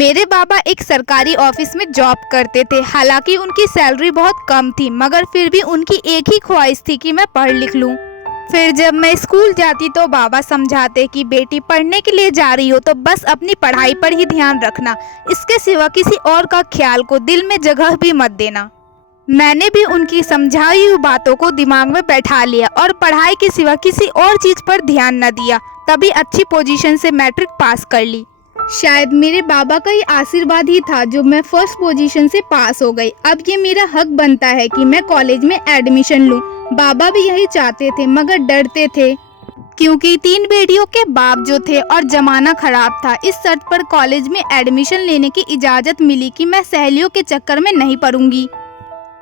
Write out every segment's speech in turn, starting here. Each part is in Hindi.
मेरे बाबा एक सरकारी ऑफिस में जॉब करते थे। हालांकि उनकी सैलरी बहुत कम थी, मगर फिर भी उनकी एक ही ख्वाहिश थी कि मैं पढ़ लिख लूं। फिर जब मैं स्कूल जाती तो बाबा समझाते कि बेटी पढ़ने के लिए जा रही हो तो बस अपनी पढ़ाई पर ही ध्यान रखना, इसके सिवा किसी और का ख्याल को दिल में जगह भी मत देना। मैंने भी उनकी समझाई हुई बातों को दिमाग में बैठा लिया और पढ़ाई के सिवा किसी और चीज़ पर ध्यान न दिया, तभी अच्छी पोजीशन से मैट्रिक पास कर ली। शायद मेरे बाबा का ये आशीर्वाद ही था जो मैं फर्स्ट पोजीशन से पास हो गई। अब ये मेरा हक बनता है कि मैं कॉलेज में एडमिशन लूं। बाबा भी यही चाहते थे, मगर डरते थे क्योंकि 3 बेटियों के बाप जो थे और जमाना खराब था। इस शर्त पर कॉलेज में एडमिशन लेने की इजाज़त मिली कि मैं सहेलियों के चक्कर में नहीं पड़ूंगी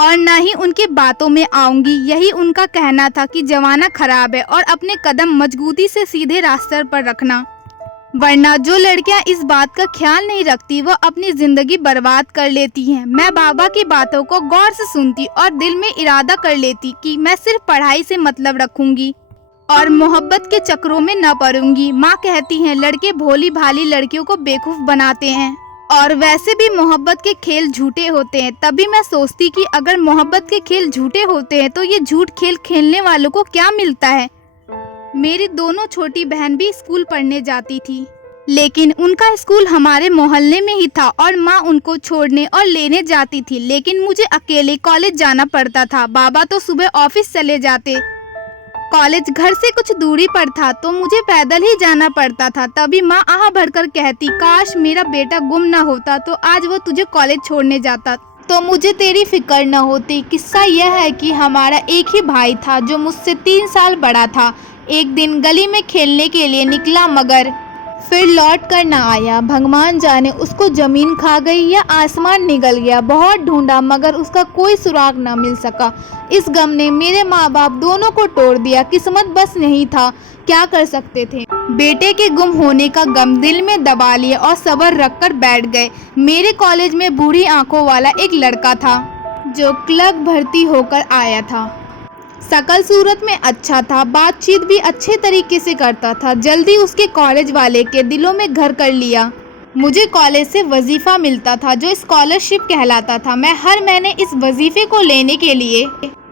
और न ही उनकी बातों में आऊंगी। यही उनका कहना था कि जमाना खराब है और अपने कदम मजबूती से सीधे रास्ते पर रखना, वरना जो लड़कियां इस बात का ख्याल नहीं रखती वो अपनी जिंदगी बर्बाद कर लेती हैं। मैं बाबा की बातों को गौर से सुनती और दिल में इरादा कर लेती कि मैं सिर्फ पढ़ाई से मतलब रखूंगी और मोहब्बत के चक्रों में न पड़ूंगी। माँ कहती हैं लड़के भोली भाली लड़कियों को बेवकूफ बनाते हैं और वैसे भी मोहब्बत के खेल झूठे होते हैं। तभी मैं सोचती कि अगर मोहब्बत के खेल झूठे होते हैं तो ये झूठ खेल खेलने वालों को क्या मिलता है। मेरी दोनों छोटी बहन भी स्कूल पढ़ने जाती थी, लेकिन उनका स्कूल हमारे मोहल्ले में ही था और माँ उनको छोड़ने और लेने जाती थी, लेकिन मुझे अकेले कॉलेज जाना पड़ता था। बाबा तो सुबह ऑफिस चले जाते, कॉलेज घर से कुछ दूरी पर था तो मुझे पैदल ही जाना पड़ता था। तभी माँ आह भरकर कहती, काश मेरा बेटा गुम ना होता तो आज वो तुझे कॉलेज छोड़ने जाता तो मुझे तेरी फिक्र न होती। किस्सा यह है कि हमारा एक ही भाई था जो मुझसे 3 साल बड़ा था। एक दिन गली में खेलने के लिए निकला, मगर फिर लौट कर न आया। भगवान जाने उसको जमीन खा गई या आसमान निगल गया। बहुत ढूंढा मगर उसका कोई सुराग न मिल सका। इस गम ने मेरे माँ बाप दोनों को तोड़ दिया। किस्मत बस नहीं था, क्या कर सकते थे। बेटे के गुम होने का गम दिल में दबा लिया और सब्र रखकर बैठ गए। मेरे कॉलेज में बूढ़ी आंखों वाला एक लड़का था जो क्लर्क भर्ती होकर आया था। शकल सूरत में अच्छा था, बातचीत भी अच्छे तरीके से करता था। जल्दी उसके कॉलेज वाले के दिलों में घर कर लिया। मुझे कॉलेज से वजीफा मिलता था जो स्कॉलरशिप कहलाता था। मैं हर महीने इस वजीफे को लेने के लिए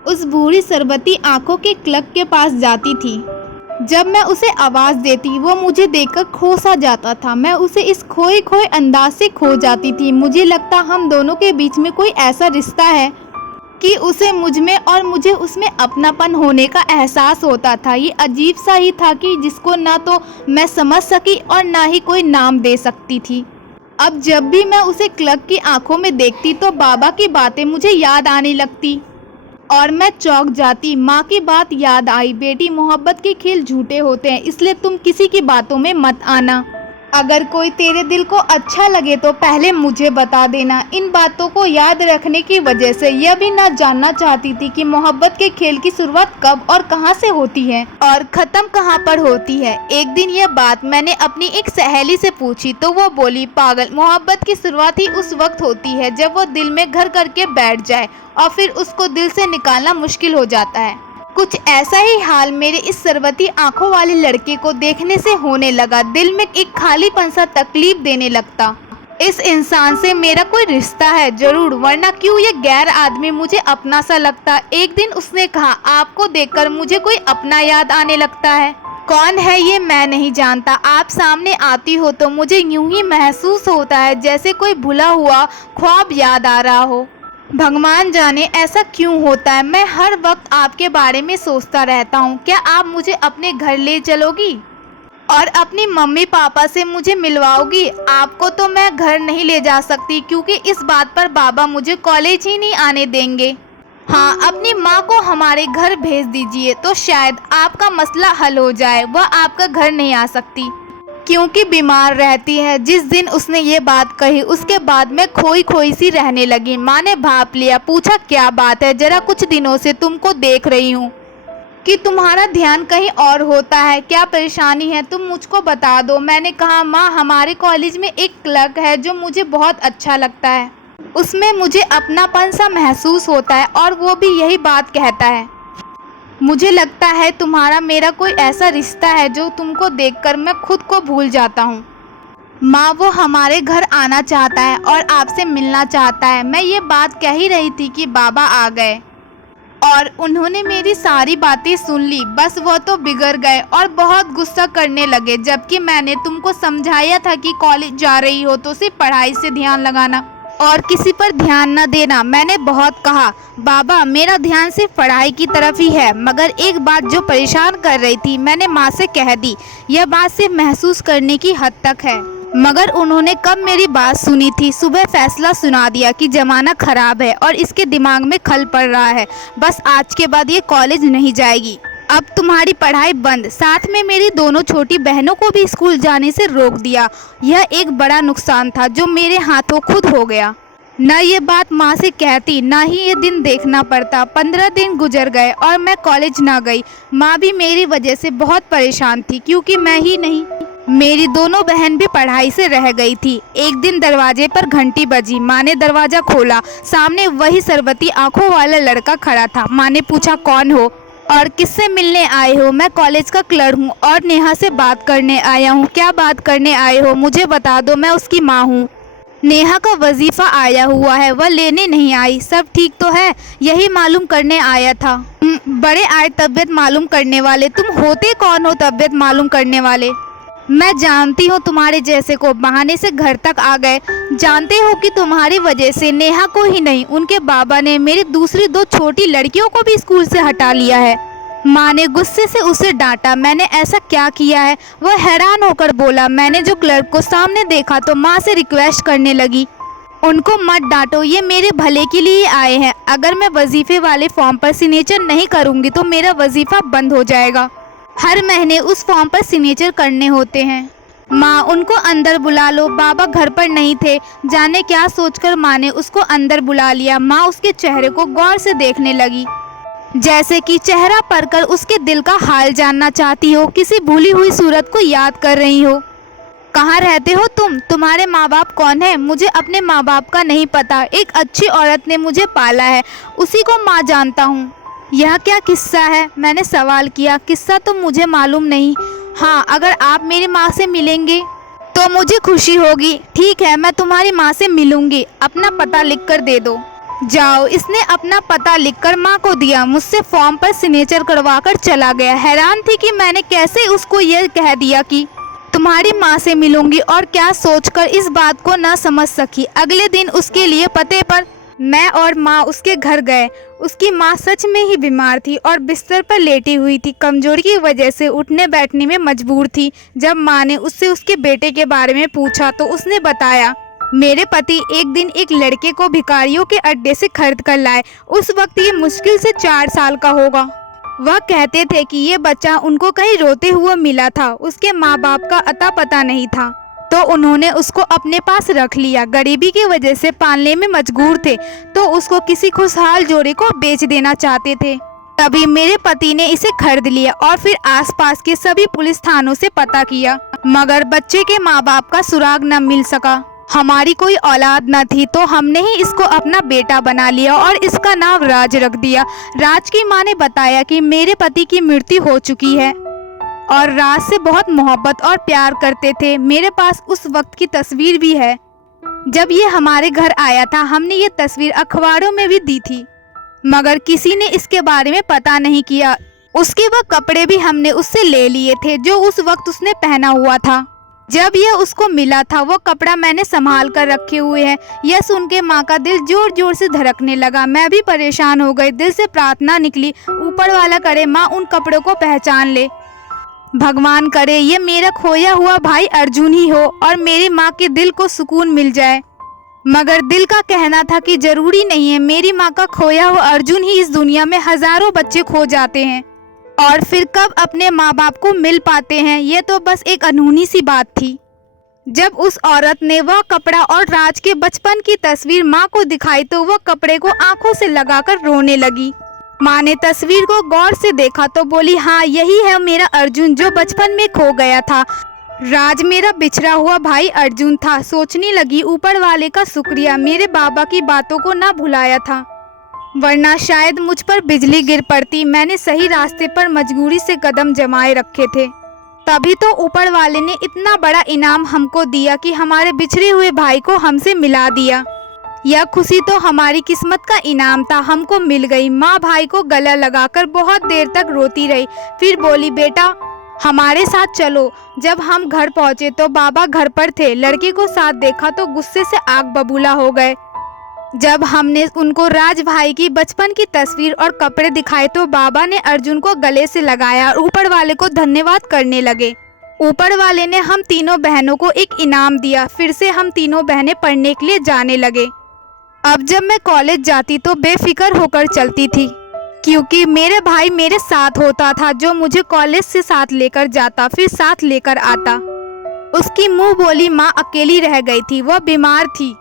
उस बूढ़ी सरबती आंखों के क्लर्क के पास जाती थी। जब मैं उसे आवाज़ देती वो मुझे देखकर खो सा जाता था। मैं उसे इस खोए खोए अंदाज से खो जाती थी। मुझे लगता हम दोनों के बीच में कोई ऐसा रिश्ता है कि उसे मुझ में और मुझे उसमें अपनापन होने का एहसास होता था। ये अजीब सा ही था कि जिसको ना तो मैं समझ सकी और ना ही कोई नाम दे सकती थी। अब जब भी मैं उसे क्लर्क की आंखों में देखती तो बाबा की बातें मुझे याद आने लगती और मैं चौंक जाती। माँ की बात याद आई, बेटी मोहब्बत के खेल झूठे होते हैं, इसलिए तुम किसी की बातों में मत आना। अगर कोई तेरे दिल को अच्छा लगे तो पहले मुझे बता देना। इन बातों को याद रखने की वजह से यह भी ना जानना चाहती थी कि मोहब्बत के खेल की शुरुआत कब और कहां से होती है और ख़त्म कहां पर होती है। एक दिन यह बात मैंने अपनी एक सहेली से पूछी तो वो बोली, पागल, मोहब्बत की शुरुआत ही उस वक्त होती है जब वो दिल में घर करके बैठ जाए और फिर उसको दिल से निकालना मुश्किल हो जाता है। कुछ ऐसा ही हाल मेरे इस सरबती आंखों वाले लड़के को देखने से होने लगा। दिल में एक खालीपन सा तकलीफ देने लगता। इस इंसान से मेरा कोई रिश्ता है जरूर, वरना क्यों ये गैर आदमी मुझे अपना सा लगता। एक दिन उसने कहा, आपको देखकर मुझे कोई अपना याद आने लगता है। कौन है ये मैं नहीं जानता, आप सामने आती हो तो मुझे यूं ही महसूस होता है जैसे कोई भुला हुआ ख्वाब याद आ रहा हो। भगवान जाने ऐसा क्यों होता है। मैं हर वक्त आपके बारे में सोचता रहता हूँ। क्या आप मुझे अपने घर ले चलोगी और अपनी मम्मी पापा से मुझे मिलवाओगी? आपको तो मैं घर नहीं ले जा सकती क्योंकि इस बात पर बाबा मुझे कॉलेज ही नहीं आने देंगे। हाँ, अपनी माँ को हमारे घर भेज दीजिए तो शायद आपका मसला हल हो जाए। वह आपका घर नहीं आ सकती क्योंकि बीमार रहती है। जिस दिन उसने ये बात कही उसके बाद मैं खोई खोई सी रहने लगी। माँ ने भाप लिया, पूछा, क्या बात है? जरा कुछ दिनों से तुमको देख रही हूँ कि तुम्हारा ध्यान कहीं और होता है। क्या परेशानी है, तुम मुझको बता दो। मैंने कहा, माँ, हमारे कॉलेज में एक क्लर्क है जो मुझे बहुत अच्छा लगता है। उसमें मुझे अपनापन सा महसूस होता है और वो भी यही बात कहता है। मुझे लगता है तुम्हारा मेरा कोई ऐसा रिश्ता है जो तुमको देखकर मैं खुद को भूल जाता हूँ। माँ वो हमारे घर आना चाहता है और आपसे मिलना चाहता है। मैं ये बात कह ही रही थी कि बाबा आ गए और उन्होंने मेरी सारी बातें सुन ली। बस वो तो बिगड़ गए और बहुत गुस्सा करने लगे, जबकि मैंने तुमको समझाया था कि कॉलेज जा रही हो तो सिर्फ पढ़ाई से ध्यान लगाना और किसी पर ध्यान न देना। मैंने बहुत कहा बाबा मेरा ध्यान सिर्फ पढ़ाई की तरफ ही है, मगर एक बात जो परेशान कर रही थी मैंने माँ से कह दी। यह बात सिर्फ महसूस करने की हद तक है, मगर उन्होंने कब मेरी बात सुनी थी। सुबह फैसला सुना दिया कि जमाना खराब है और इसके दिमाग में खल पड़ रहा है। बस आज के बाद ये कॉलेज नहीं जाएगी। अब तुम्हारी पढ़ाई बंद। साथ में मेरी दोनों छोटी बहनों को भी स्कूल जाने से रोक दिया। यह एक बड़ा नुकसान था जो मेरे हाथों खुद हो गया। न ये बात माँ से कहती, ना ही ये दिन देखना पड़ता। 15 दिन गुजर गए और मैं कॉलेज ना गई। माँ भी मेरी वजह से बहुत परेशान थी, क्योंकि मैं ही नहीं, मेरी दोनों बहन भी पढ़ाई से रह गई थी। एक दिन दरवाजे पर घंटी बजी। माँ ने दरवाज़ा खोला। सामने वही सरबती आंखों वाला लड़का खड़ा था। माँ ने पूछा कौन हो और किससे मिलने आए हो? मैं कॉलेज का क्लर्क हूँ और नेहा से बात करने आया हूँ। क्या बात करने आए हो मुझे बता दो, मैं उसकी माँ हूँ। नेहा का वजीफा आया हुआ है, वह लेने नहीं आई। सब ठीक तो है? यही मालूम करने आया था। बड़े आए तबीयत मालूम करने वाले। तुम होते कौन हो तबीयत मालूम करने वाले? मैं जानती हूँ तुम्हारे जैसे को, बहाने से घर तक आ गए। जानते हो कि तुम्हारी वजह से नेहा को ही नहीं, उनके बाबा ने मेरी दूसरी 2 छोटी लड़कियों को भी स्कूल से हटा लिया है। माँ ने गुस्से से उसे डांटा। मैंने ऐसा क्या किया है? वह हैरान होकर बोला। मैंने जो क्लर्क को सामने देखा तो माँ से रिक्वेस्ट करने लगी, उनको मत डांटो, ये मेरे भले के लिए आए हैं। अगर मैं वजीफे वाले फॉर्म पर सिग्नेचर नहीं करूँगी तो मेरा वजीफा बंद हो जाएगा। हर महीने उस फॉर्म पर सिग्नेचर करने होते हैं। माँ उनको अंदर बुला लो। बाबा घर पर नहीं थे। जाने क्या सोचकर माँ ने उसको अंदर बुला लिया। माँ उसके चेहरे को गौर से देखने लगी, जैसे कि चेहरा पढ़कर उसके दिल का हाल जानना चाहती हो, किसी भूली हुई सूरत को याद कर रही हो। कहाँ रहते हो तुम? तुम्हारे माँ बाप कौन है? मुझे अपने माँ बाप का नहीं पता। एक अच्छी औरत ने मुझे पाला है, उसी को माँ जानता हूँ। यह क्या किस्सा है? मैंने सवाल किया। किस्सा तो मुझे मालूम नहीं। हाँ, अगर आप मेरी माँ से मिलेंगे तो मुझे खुशी होगी। ठीक है, मैं तुम्हारी माँ से मिलूंगी। अपना पता लिख कर दे दो। जाओ। इसने अपना पता लिखकर माँ को दिया। मुझसे फॉर्म पर सिग्नेचर करवा कर चला गया। हैरान थी कि मैंने कैसे उसको यह कह दिया कि तुम्हारी माँ से मिलूंगी, और क्या सोचकर इस बात को न समझ सकी। अगले दिन उसके लिए पते पर मैं और माँ उसके घर गए। उसकी माँ सच में ही बीमार थी और बिस्तर पर लेटी हुई थी। कमजोरी की वजह से उठने बैठने में मजबूर थी। जब माँ ने उससे उसके बेटे के बारे में पूछा तो उसने बताया, मेरे पति एक दिन एक लड़के को भिखारियों के अड्डे से खरीद कर लाए। उस वक्त ये मुश्किल से 4 साल का होगा। वह कहते थे कि ये बच्चा उनको कहीं रोते हुए मिला था। उसके माँ बाप का अता पता नहीं था, तो उन्होंने उसको अपने पास रख लिया। गरीबी की वजह से पालने में मजबूर थे, तो उसको किसी खुशहाल जोड़े को बेच देना चाहते थे। तभी मेरे पति ने इसे खरीद लिया और फिर आसपास के सभी पुलिस थानों से पता किया, मगर बच्चे के माँ बाप का सुराग न मिल सका। हमारी कोई औलाद न थी, तो हमने ही इसको अपना बेटा बना लिया और इसका नाम राज रख दिया। राज की माँ ने बताया कि मेरे पति की मृत्यु हो चुकी है और राज से बहुत मोहब्बत और प्यार करते थे। मेरे पास उस वक्त की तस्वीर भी है। जब ये हमारे घर आया था, हमने ये तस्वीर अखबारों में भी दी थी, मगर किसी ने इसके बारे में पता नहीं किया। उसके वह कपड़े भी हमने उससे ले लिए थे जो उस वक्त उसने पहना हुआ था। जब यह उसको मिला था, वो कपड़ा मैंने संभाल कर रखे हुए हैं। यह सुन के माँ का दिल जोर जोर से धड़कने लगा। मैं भी परेशान हो गई। दिल से प्रार्थना निकली, ऊपर वाला करे माँ उन कपड़ों को पहचान ले। भगवान करे ये मेरा खोया हुआ भाई अर्जुन ही हो और मेरी माँ के दिल को सुकून मिल जाए। मगर दिल का कहना था कि जरूरी नहीं है, मेरी माँ का खोया हुआ अर्जुन ही इस दुनिया में हजारों बच्चे खो जाते हैं और फिर कब अपने माँ बाप को मिल पाते हैं। ये तो बस एक अनहोनी सी बात थी। जब उस औरत ने वह कपड़ा और राज के बचपन की तस्वीर माँ को दिखाई तो वह कपड़े को आंखों से लगाकर रोने लगी। माँ ने तस्वीर को गौर से देखा तो बोली, हाँ यही है मेरा अर्जुन जो बचपन में खो गया था। राज मेरा बिछड़ा हुआ भाई अर्जुन था। सोचने लगी, ऊपर वाले का शुक्रिया मेरे बाबा की बातों को ना भुलाया था, वरना शायद मुझ पर बिजली गिर पड़ती। मैंने सही रास्ते पर मजबूरी से कदम जमाए रखे थे। तभी तो ऊपर वाले ने इतना बड़ा इनाम हमको दिया कि हमारे बिछड़े हुए भाई को हमसे मिला दिया। यह खुशी तो हमारी किस्मत का इनाम था, हमको मिल गई। माँ भाई को गला लगाकर बहुत देर तक रोती रही, फिर बोली, बेटा हमारे साथ चलो। जब हम घर पहुँचे तो बाबा घर पर थे। लड़के को साथ देखा तो गुस्से से आग बबूला हो गए। जब हमने उनको राज भाई की बचपन की तस्वीर और कपड़े दिखाए तो बाबा ने अर्जुन को गले से लगाया और ऊपर वाले को धन्यवाद करने लगे। ऊपर वाले ने हम तीनों बहनों को एक इनाम दिया। फिर से हम तीनों बहनें पढ़ने के लिए जाने लगे। अब जब मैं कॉलेज जाती तो बेफिक्र होकर चलती थी, क्योंकि मेरे भाई मेरे साथ होता था, जो मुझे कॉलेज से साथ लेकर जाता फिर साथ लेकर आता। उसकी मुंह बोली माँ अकेली रह गई थी, वह बीमार थी,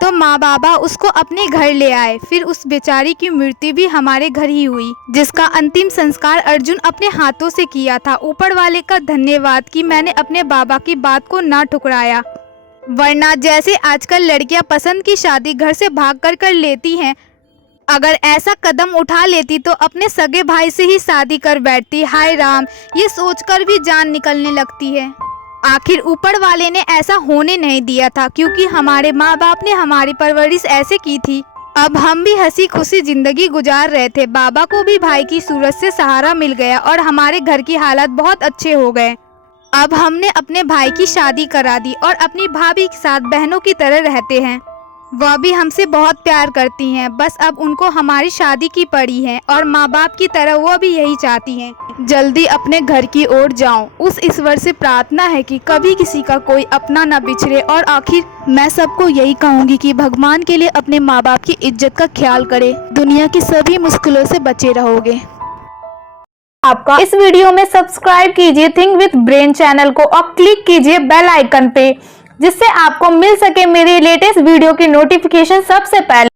तो माँ बाबा उसको अपने घर ले आए। फिर उस बेचारी की मृत्यु भी हमारे घर ही हुई, जिसका अंतिम संस्कार अर्जुन अपने हाथों से किया था। ऊपर वाले का धन्यवाद कि मैंने अपने बाबा की बात को ना ठुकराया, वरना जैसे आजकल लड़कियां पसंद की शादी घर से भाग कर लेती हैं, अगर ऐसा कदम उठा लेती तो अपने सगे भाई से ही शादी कर बैठती। हाय राम, ये सोचकर भी जान निकलने लगती है। आखिर ऊपर वाले ने ऐसा होने नहीं दिया था, क्योंकि हमारे माँ बाप ने हमारी परवरिश ऐसे की थी। अब हम भी हंसी खुशी जिंदगी गुजार रहे थे। बाबा को भी भाई की सूरत से सहारा मिल गया और हमारे घर की हालत बहुत अच्छे हो गए। अब हमने अपने भाई की शादी करा दी और अपनी भाभी के साथ बहनों की तरह रहते हैं। वह भी हमसे बहुत प्यार करती हैं, बस अब उनको हमारी शादी की पड़ी है और माँ बाप की तरह वह भी यही चाहती हैं। जल्दी अपने घर की ओर जाऊं। उस ईश्वर से प्रार्थना है कि कभी किसी का कोई अपना न बिछड़े। और आखिर मैं सबको यही कहूँगी कि भगवान के लिए अपने माँ बाप की इज्जत का ख्याल करें, दुनिया की सभी मुश्किलों से बचे रहोगे। आपका इस वीडियो में सब्सक्राइब कीजिए थिंक विद ब्रेन चैनल को और क्लिक कीजिए बेल आइकन पे, जिससे आपको मिल सके मेरी लेटेस्ट वीडियो की नोटिफिकेशन सबसे पहले।